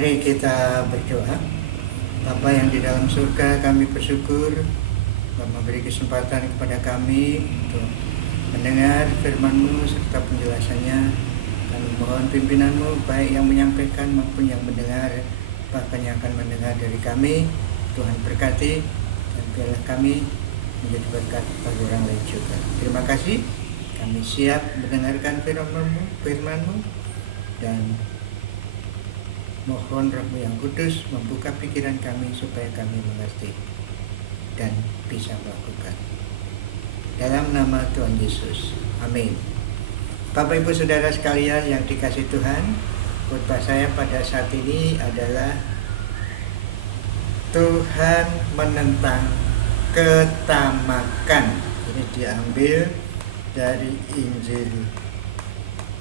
Mari kita berdoa. Bapa yang di dalam surga, kami bersyukur Kau memberi kesempatan kepada kami untuk mendengar firman-Mu serta penjelasannya. Kami mohon pimpinan-Mu, baik yang menyampaikan maupun yang mendengar, bahkan yang akan mendengar dari kami. Tuhan berkati dan biarlah kami menjadi berkat bagi orang lain juga. Terima kasih. Kami siap mendengarkan firman-Mu dan mohon Roh-Mu yang kudus membuka pikiran kami supaya kami mengerti dan bisa melakukan. Dalam nama Tuhan Yesus. Amin. Bapak Ibu Saudara sekalian yang dikasihi Tuhan, khotbah saya pada saat ini adalah Tuhan menentang ketamakan. Ini diambil dari Injil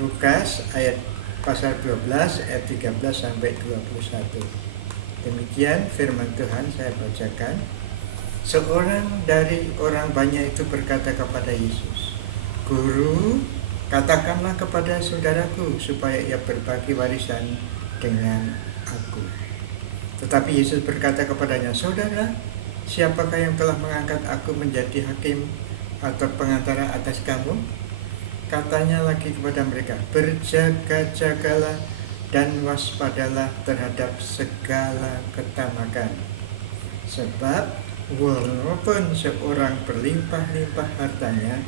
Lukas pasal 12 ayat 13 sampai 21. Demikian firman Tuhan, saya bacakan. Seorang dari orang banyak itu berkata kepada Yesus, "Guru, katakanlah kepada saudaraku supaya ia berbagi warisan dengan aku." Tetapi Yesus berkata kepadanya, "Saudara, siapakah yang telah mengangkat aku menjadi hakim atau pengantara atas kamu?" Katanya lagi kepada mereka, "Berjaga-jagalah dan waspadalah terhadap segala ketamakan. Sebab walaupun seorang berlimpah-limpah hartanya,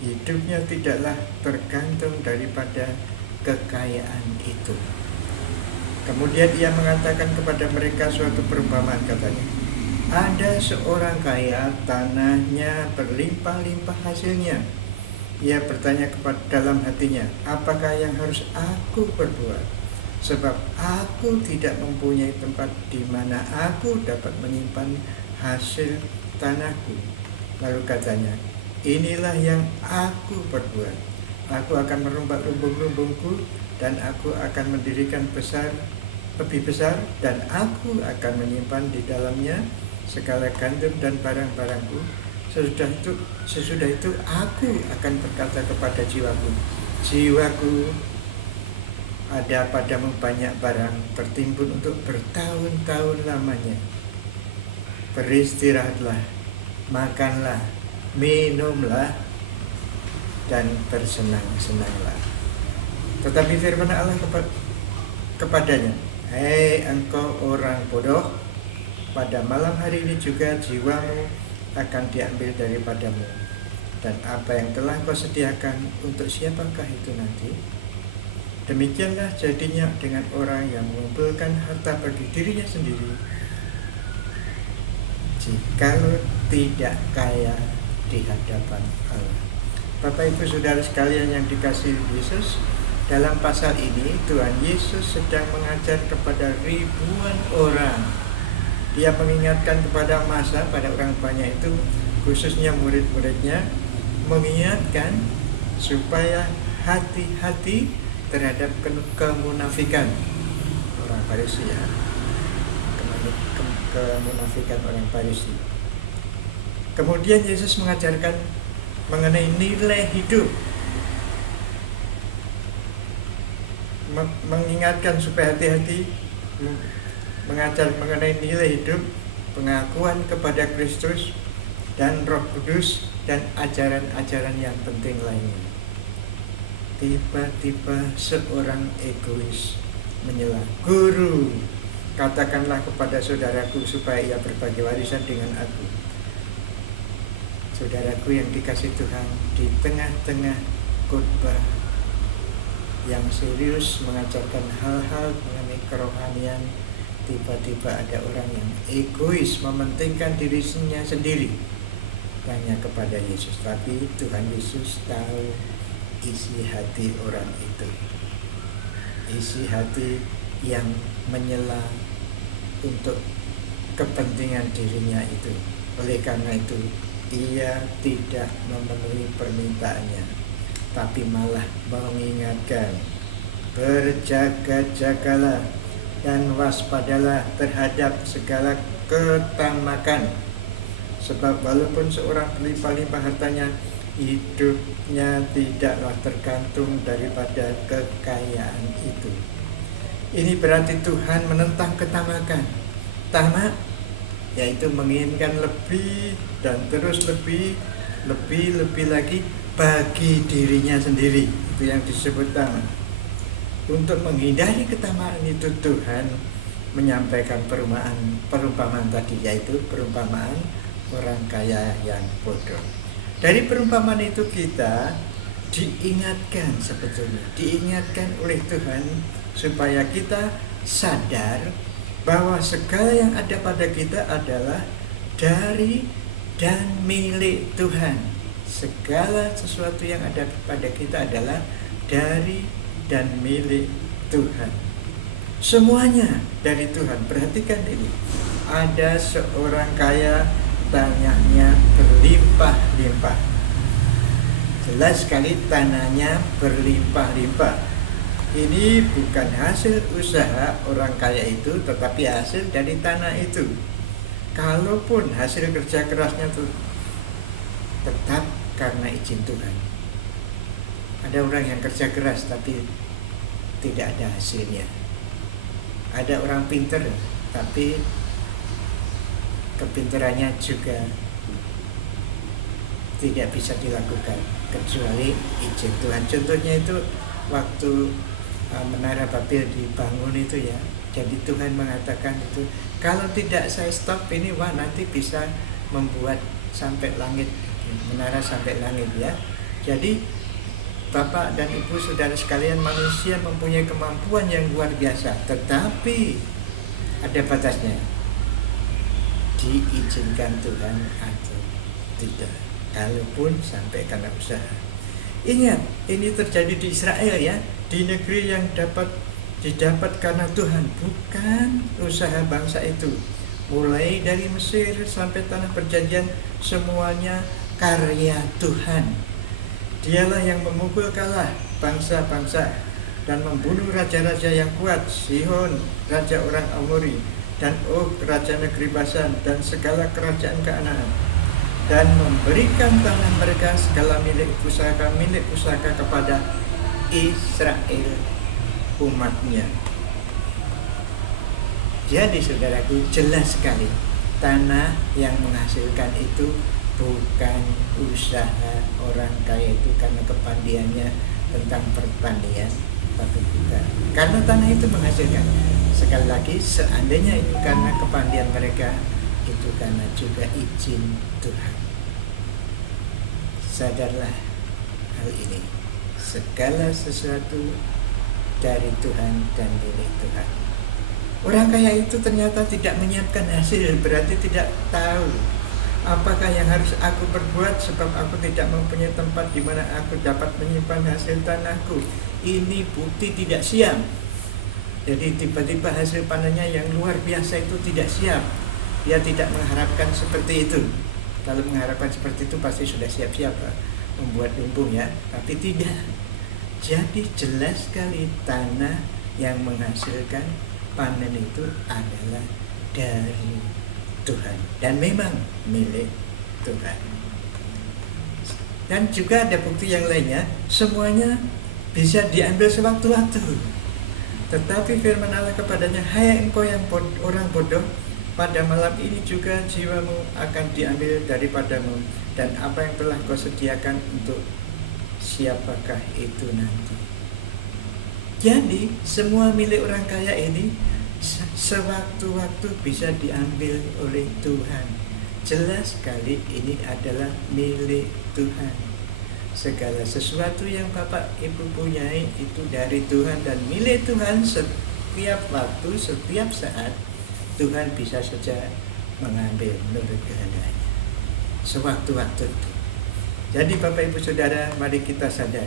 hidupnya tidaklah tergantung daripada kekayaan itu." Kemudian ia mengatakan kepada mereka suatu perumpamaan, katanya, "Ada seorang kaya, tanahnya berlimpah-limpah hasilnya. Ia bertanya kepada dalam hatinya, apakah yang harus aku perbuat? Sebab aku tidak mempunyai tempat di mana aku dapat menyimpan hasil tanahku." Lalu katanya, "Inilah yang aku perbuat. Aku akan merumbat lumbung-lumbungku dan aku akan mendirikan lebih besar, dan aku akan menyimpan di dalamnya segala gandum dan barang-barangku. Sesudah itu aku akan berkata kepada jiwaku, jiwaku, ada padamu banyak barang tertimbun untuk bertahun-tahun lamanya. Beristirahatlah, makanlah, minumlah, dan bersenang-senanglah." Tetapi firman Allah kepadanya, "Hei engkau orang bodoh, pada malam hari ini juga jiwamu akan diambil daripadamu. Dan apa yang telah kau sediakan, untuk siapakah itu nanti? Demikianlah jadinya dengan orang yang mengumpulkan harta bagi dirinya sendiri, jikalau tidak kaya di hadapan Allah." Bapak Ibu Saudara sekalian yang dikasihi Yesus, dalam pasal ini Tuhan Yesus sedang mengajar kepada ribuan orang. Dia mengingatkan kepada pada orang banyak itu, khususnya murid-muridnya, mengingatkan supaya hati-hati terhadap kemunafikan orang Farisi, ya. Kemunafikan orang Farisi. Kemudian Yesus mengajarkan mengenai nilai hidup, mengingatkan supaya hati-hati, mengajar mengenai nilai hidup, pengakuan kepada Kristus dan Roh Kudus, dan ajaran-ajaran yang penting lainnya. Tiba-tiba seorang egois menyela, "Guru, katakanlah kepada saudaraku supaya ia berbagi warisan dengan aku." Saudaraku yang dikasihi Tuhan, di tengah-tengah khotbah yang serius mengajarkan hal-hal mengenai kerohanian, tiba-tiba ada orang yang egois, mementingkan dirinya sendiri, tanya kepada Yesus. Tapi Tuhan Yesus tahu isi hati orang itu, isi hati yang menyela untuk kepentingan dirinya itu. Oleh karena itu ia tidak memenuhi permintaannya, tapi malah mengingatkan, "Berjaga-jagalah dan waspadalah terhadap segala ketamakan. Sebab walaupun seorang berlimpah-limpah hartanya, hidupnya tidaklah tergantung daripada kekayaan itu." Ini berarti Tuhan menentang ketamakan. Tamak yaitu menginginkan lebih dan terus lebih lagi bagi dirinya sendiri. Itu yang disebut tamak. Untuk menghindari ketamaan itu Tuhan menyampaikan perumpamaan tadi, yaitu perumpamaan orang kaya yang bodoh. Dari perumpamaan itu kita diingatkan oleh Tuhan supaya kita sadar bahwa segala yang ada pada kita adalah dari dan milik Tuhan. Segala sesuatu yang ada pada kita adalah dari dan milik Tuhan. Semuanya dari Tuhan. Perhatikan ini. Ada seorang kaya, tanahnya berlimpah-limpah. Jelas sekali tanahnya berlimpah-limpah. Ini bukan hasil usaha orang kaya itu, tetapi hasil dari tanah itu. Kalaupun hasil kerja kerasnya itu tetap karena izin Tuhan. Ada orang yang kerja keras tapi tidak ada hasilnya. Ada orang pintar tapi kepintarannya juga tidak bisa dilakukan kecuali izin Tuhan. Contohnya itu waktu Menara Babel dibangun itu ya. Jadi Tuhan mengatakan itu, kalau tidak saya stop ini, nanti bisa membuat sampai langit, menara sampai langit ya. Jadi Bapak dan Ibu saudara sekalian, manusia mempunyai kemampuan yang luar biasa, tetapi ada batasnya. Diizinkan Tuhan atau tidak, kalaupun sampai karena usaha. Ingat, ini terjadi di Israel ya, di negeri yang didapat karena Tuhan, bukan usaha bangsa itu. Mulai dari Mesir sampai tanah perjanjian, semuanya karya Tuhan. Dialah yang memukul kalah bangsa-bangsa dan membunuh raja-raja yang kuat, Sihon, raja orang Amori, dan Og, raja negeri Basan, dan segala kerajaan Kanaan, dan memberikan tanah mereka segala milik pusaka kepada Israel, umatnya. Jadi saudaraku, jelas sekali tanah yang menghasilkan itu bukan usaha orang kaya itu karena kepandaiannya tentang pertanian, tapi bukan. Karena tanah itu menghasilkan. Sekali lagi, seandainya itu karena kepandaian mereka, itu karena juga izin Tuhan. Sadarlah hal ini. Segala sesuatu dari Tuhan dan milik Tuhan. Orang kaya itu ternyata tidak menyiapkan hasil, berarti tidak tahu apakah yang harus aku perbuat, sebab aku tidak mempunyai tempat di mana aku dapat menyimpan hasil tanahku. Ini bukti tidak siap. Jadi tiba-tiba hasil panennya yang luar biasa itu tidak siap. Dia tidak mengharapkan seperti itu. Kalau mengharapkan seperti itu pasti sudah siap-siap membuat lumbung ya, tapi tidak. Jadi jelas sekali tanah yang menghasilkan panen itu adalah dari Tuhan dan memang milik Tuhan. Dan juga ada bukti yang lainnya, semuanya bisa diambil sewaktu-waktu. Tetapi firman Allah kepadanya, hai engkau yang orang bodoh, pada malam ini juga jiwamu akan diambil daripadamu, dan apa yang telah kau sediakan untuk siapakah itu nanti. Jadi semua milik orang kaya ini sewaktu-waktu bisa diambil oleh Tuhan. Jelas sekali ini adalah milik Tuhan. Segala sesuatu yang Bapak Ibu punyai itu dari Tuhan dan milik Tuhan. Setiap waktu, setiap saat Tuhan bisa saja mengambil menurut kehendaknya. Sewaktu-waktu itu. Jadi Bapak Ibu Saudara, mari kita sadar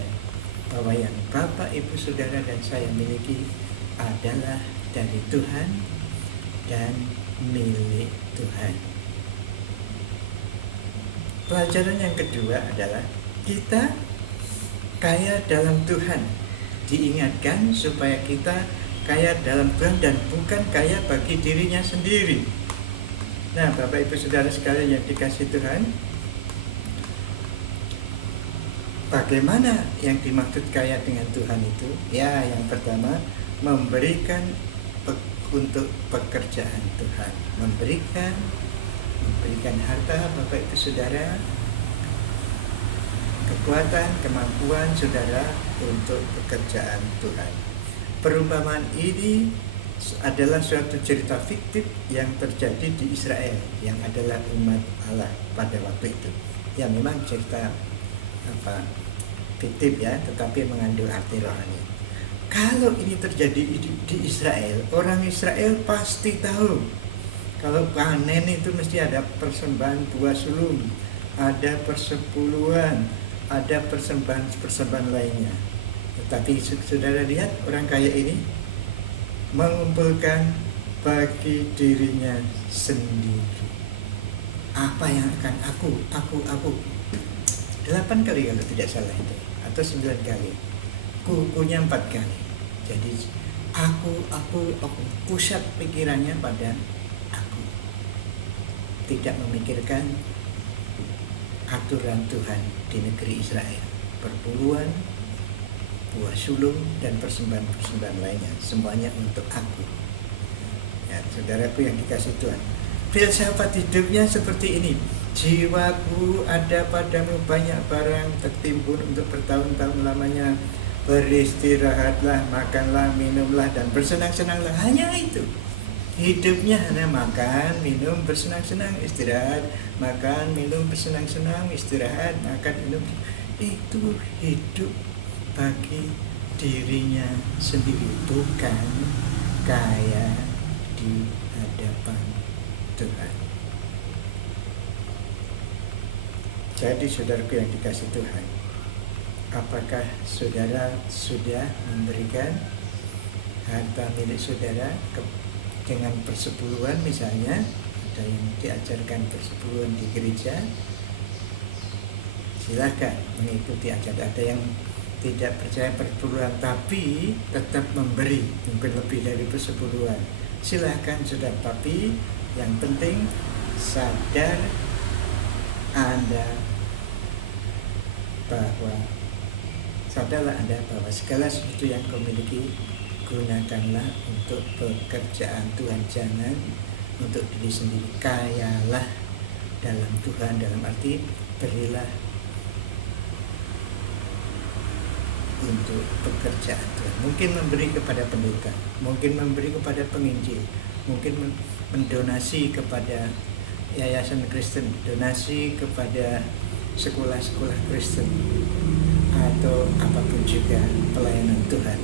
bahwa yang Bapak Ibu Saudara dan saya miliki adalah dari Tuhan dan milik Tuhan. Pelajaran yang kedua adalah kita kaya dalam Tuhan. Diingatkan supaya kita kaya dalam Tuhan dan bukan kaya bagi dirinya sendiri. Nah, Bapak Ibu Saudara sekalian yang dikasihi Tuhan, bagaimana yang dimaksud kaya dengan Tuhan itu? Ya, yang pertama, memberikan untuk pekerjaan Tuhan, memberikan harta Bapak Ibu Saudara, kekuatan, kemampuan saudara untuk pekerjaan Tuhan. Perumpamaan ini adalah suatu cerita fiktif yang terjadi di Israel, yang adalah umat Allah pada waktu itu. Ya, memang cerita fiktif ya, tetapi mengandung arti rohani. Kalau ini terjadi di Israel, orang Israel pasti tahu kalau panen itu mesti ada persembahan buah sulung, ada persepuluhan, ada persembahan lainnya. Tetapi saudara lihat orang kaya ini mengumpulkan bagi dirinya sendiri. Apa yang akan aku 8 kali kalau tidak salah itu, atau 9 kali, kukunya 4 kali. Jadi aku pusat pikirannya pada aku, tidak memikirkan aturan Tuhan di negeri Israel, perpuluhan, buah sulung, dan persembahan lainnya, semuanya untuk aku. Ya, saudaraku yang dikasih Tuhan, filsafat hidupnya seperti ini. Jiwaku ada padamu banyak barang tertimbun untuk bertahun-tahun lamanya. Beristirahatlah, makanlah, minumlah, dan bersenang-senanglah. Hanya itu. Hidupnya hanya makan, minum, bersenang-senang, istirahat, makan, minum, bersenang-senang, istirahat, makan, minum. Itu hidup bagi dirinya sendiri, bukan kaya di hadapan Tuhan. Jadi saudaraku yang dikasih Tuhan, apakah saudara sudah memberikan harta milik saudara dengan persepuluhan? Misalnya ada yang diajarkan persepuluhan di gereja, silahkan mengikuti ajaran. Ada yang tidak percaya persepuluhan tapi tetap memberi, mungkin lebih dari persepuluhan, silahkan sudah. Tapi yang penting sadar sadarlah Anda bahwa segala sesuatu yang kau miliki gunakanlah untuk pekerjaan Tuhan. Jangan untuk diri sendiri. Kayalah dalam Tuhan, dalam arti berilah untuk pekerjaan Tuhan. Mungkin memberi kepada pendeta, mungkin memberi kepada penginjil, mungkin mendonasi kepada yayasan Kristen, donasi kepada sekolah-sekolah Kristen, atau apapun juga pelayanan Tuhan.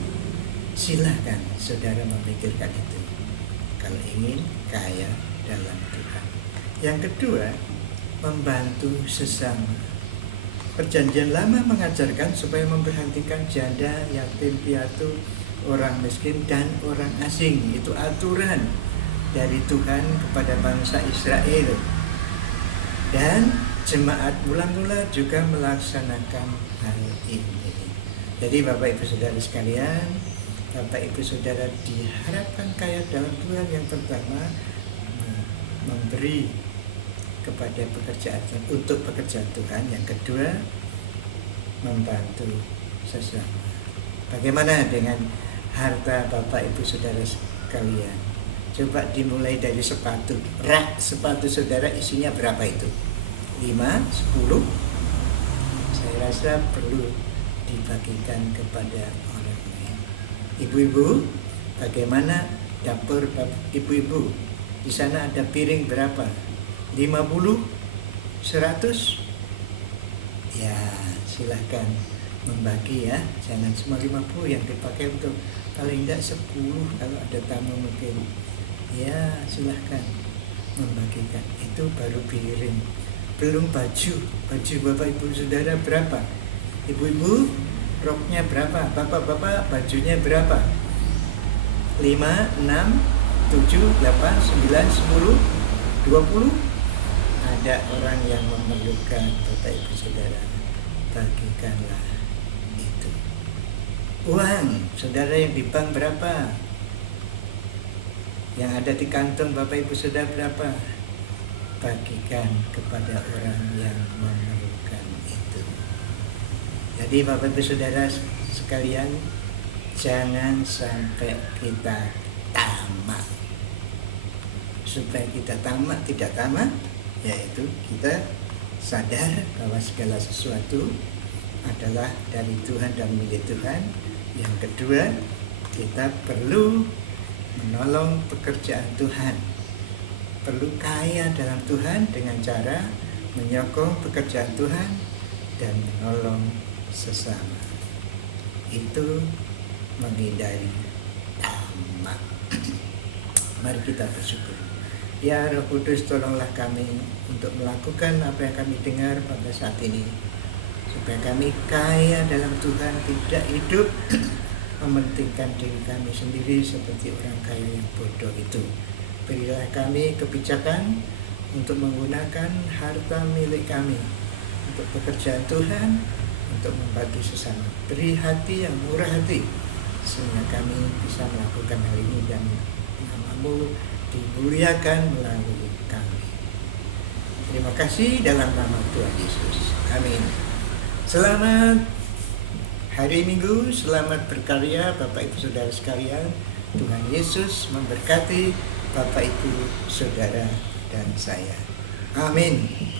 Silahkan saudara memikirkan itu kalau ingin kaya dalam Tuhan. Yang kedua, membantu sesama. Perjanjian Lama mengajarkan supaya memperhatikan janda, yatim piatu, orang miskin, dan orang asing. Itu aturan dari Tuhan kepada bangsa Israel. Dan jemaat mula-mula juga melaksanakan hal ini. Jadi Bapak Ibu Saudara sekalian, Bapak Ibu Saudara diharapkan kaya dalam Tuhan. Yang pertama, memberi kepada pekerjaan untuk pekerjaan Tuhan. Yang kedua, membantu sesama. Bagaimana dengan harta Bapak Ibu Saudara sekalian? Coba dimulai dari sepatu. Rak sepatu saudara isinya berapa itu? 5, 10? Saya rasa perlu dibagikan kepada orang lain. Ibu-ibu, bagaimana dapur ibu-ibu? Di sana ada piring berapa? 50? 100? Ya, silahkan membagi ya. Jangan cuma 50 yang dipakai untuk paling tidak 10 kalau ada tamu mungkin. Ya, silahkan membagikan. Itu baru piring. Belum baju Bapak Ibu Saudara berapa? Ibu-ibu roknya berapa? Bapak-bapak bajunya berapa? 5, 6, 7, 8, 9, 10, 20? Ada orang yang memerlukan, Bapak Ibu Saudara, bagikanlah itu. Uang saudara yang di bank berapa? Yang ada di kantong Bapak Ibu Saudara berapa? Bagikan kepada orang yang memerlukan itu. Jadi Bapak Ibu Saudara sekalian, jangan sampai kita tamak. Supaya kita tidak tamak, yaitu kita sadar bahwa segala sesuatu adalah dari Tuhan dan milik Tuhan. Yang kedua, kita perlu menolong pekerjaan Tuhan, perlu kaya dalam Tuhan dengan cara menyokong pekerjaan Tuhan dan menolong sesama. Itu menghindari tamak. Mari kita bersyukur. Ya Roh Kudus, tolonglah kami untuk melakukan apa yang kami dengar pada saat ini, supaya kami kaya dalam Tuhan, tidak hidup mementingkan diri kami sendiri seperti orang kaya yang bodoh itu. Berilah kami kebijakan untuk menggunakan harta milik kami untuk pekerjaan Tuhan, untuk membantu sesama. Beri hati yang murah hati, sehingga kami bisa melakukan hal ini dan nama-Mu dimuliakan melalui kami. Terima kasih dalam nama Tuhan Yesus. Amin. Selamat hari Minggu, selamat berkarya Bapak Ibu Saudara sekalian. Tuhan Yesus memberkati Bapak Ibu Saudara dan saya. Amin.